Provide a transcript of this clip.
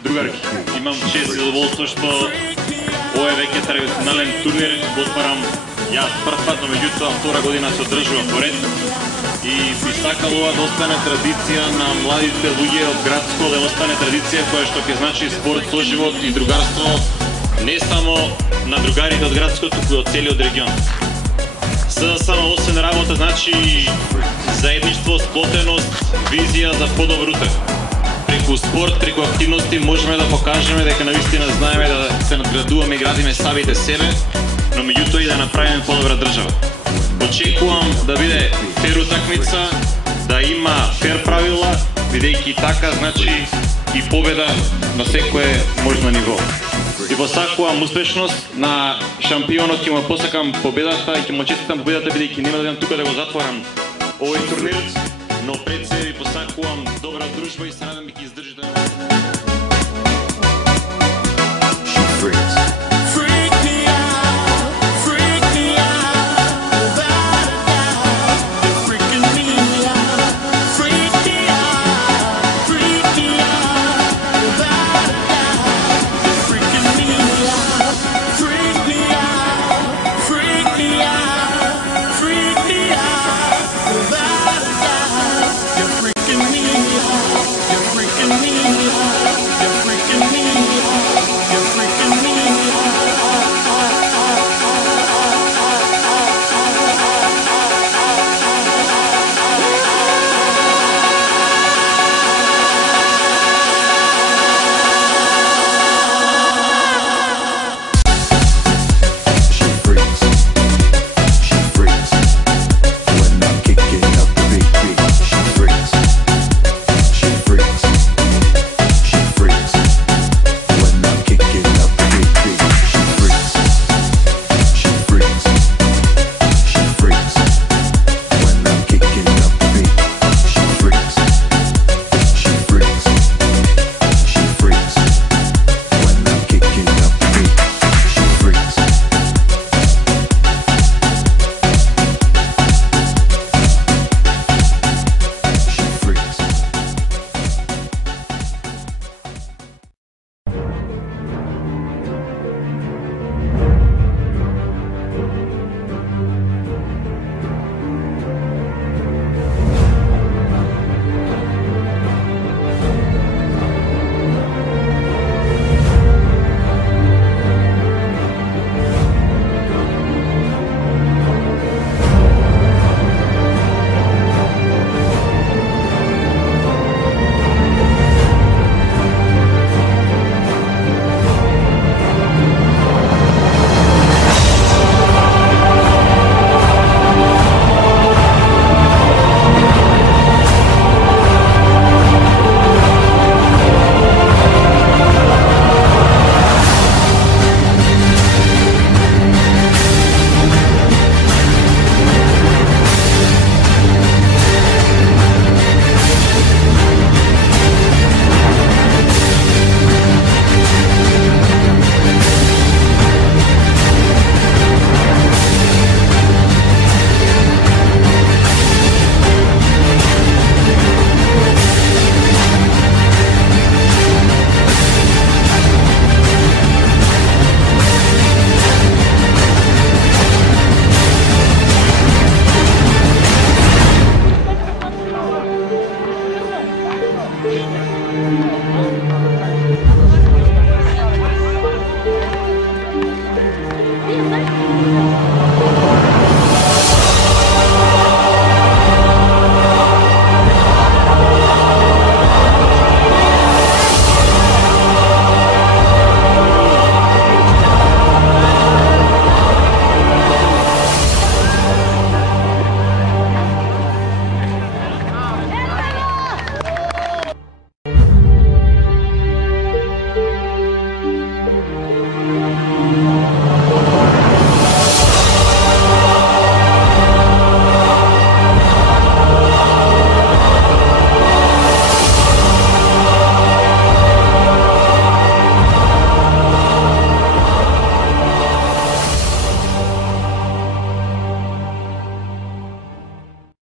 Другарки, имам чест и задоволство што овој веќе традиционален турнир го отварам јас прв пат, но меѓутоа втора година се одржува поред и би сакал ова да остане традиција на младите луѓе од Градско, да остане традиција која што ќе значи спорт, соживот и другарство не само на другарите од Градско, туку и од целиот регион. СДСМ освен работа значи заедништво, сплотеност, визија за подобар утре. Преку спорт, преку активности можеме да покажеме дека навистина знаеме да се надградуваме и градиме самите себе, но меѓутоа и да направиме подобра држава. Очекувам да биде фер утакмица, да има фер правила, бидејќи така значи и победа на секое можно ниво. И посакувам успешност на шампионот, ќе му посакам победата и ќе му честитам победата, бидејќи нема да бидам тука да го затворам овој турнир, но пред себе ви посакувам добра дружба и се надам да ќе издржам